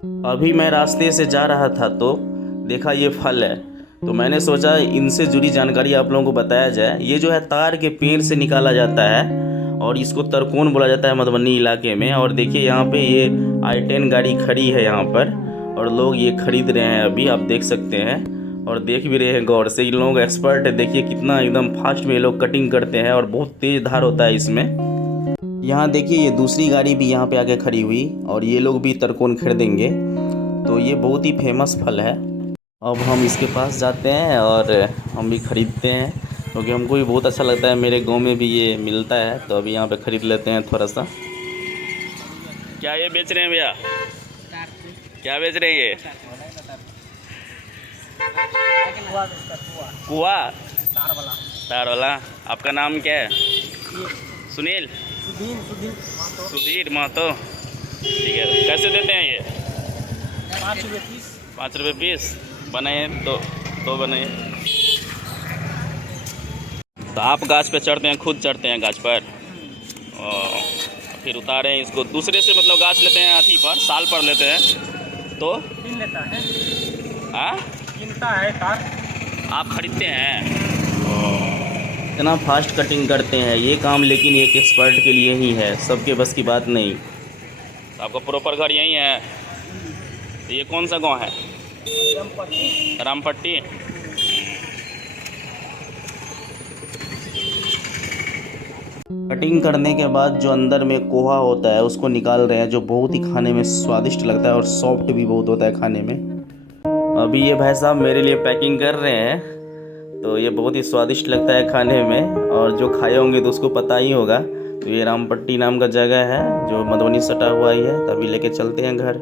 अभी मैं रास्ते से जा रहा था तो देखा ये फल है, तो मैंने सोचा इनसे जुड़ी जानकारी आप लोगों को बताया जाए। ये जो है तार के पेड़ से निकाला जाता है और इसको तरकोन बोला जाता है मधुबनी इलाके में। और देखिए यहाँ पे ये i10 गाड़ी खड़ी है यहाँ पर और लोग ये खरीद रहे हैं, अभी आप देख सकते हैं और देख भी रहे हैं गौर से। इन लोग एक्सपर्ट है, देखिए कितना एकदम फास्ट में ये लोग कटिंग करते हैं और बहुत तेज़ धार होता है इसमें। यहाँ देखिए ये दूसरी गाड़ी भी यहाँ पे आके खड़ी हुई और ये लोग भी तरकोन खरीदेंगे। तो ये बहुत ही फेमस फल है। अब हम इसके पास जाते हैं और हम भी ख़रीदते हैं क्योंकि हमको भी बहुत अच्छा लगता है। मेरे गांव में भी ये मिलता है तो अभी यहाँ पे ख़रीद लेते हैं थोड़ा सा। क्या ये बेच रहे हैं भैया? क्या बेच रहे हैं ये? कुआ तार वाला। आपका नाम क्या है? सुनील? सुधीर महतो। ठीक है, कैसे देते हैं ये? 5 रुपये पीस। 5 रुपये पीस। बनाए दो बनाए। तो आप गाछ पे चढ़ते हैं, खुद चढ़ते हैं गाछ पर और फिर उतारें इसको दूसरे से, मतलब गाछ लेते हैं अथी पर, साल पर लेते हैं तो किन लेता है? हाँ किनता है कार। आप खरीदते हैं। इतना फास्ट कटिंग करते हैं ये काम, लेकिन एक एक्सपर्ट के लिए ही है, सबके बस की बात नहीं। तो आपका प्रॉपर घर यहीं है? तो ये कौन सा गांव है? रामपट्टी। कटिंग करने के बाद जो अंदर में कोहा होता है उसको निकाल रहे हैं, जो बहुत ही खाने में स्वादिष्ट लगता है और सॉफ्ट भी बहुत होता है खाने में। अभी ये भाई साहब मेरे लिए पैकिंग कर रहे हैं, तो ये बहुत ही स्वादिष्ट लगता है खाने में और जो खाए होंगे तो उसको पता ही होगा। तो ये रामपट्टी नाम का जगह है जो मधुबनी सटा हुआ ही है, तभी लेके चलते हैं घर।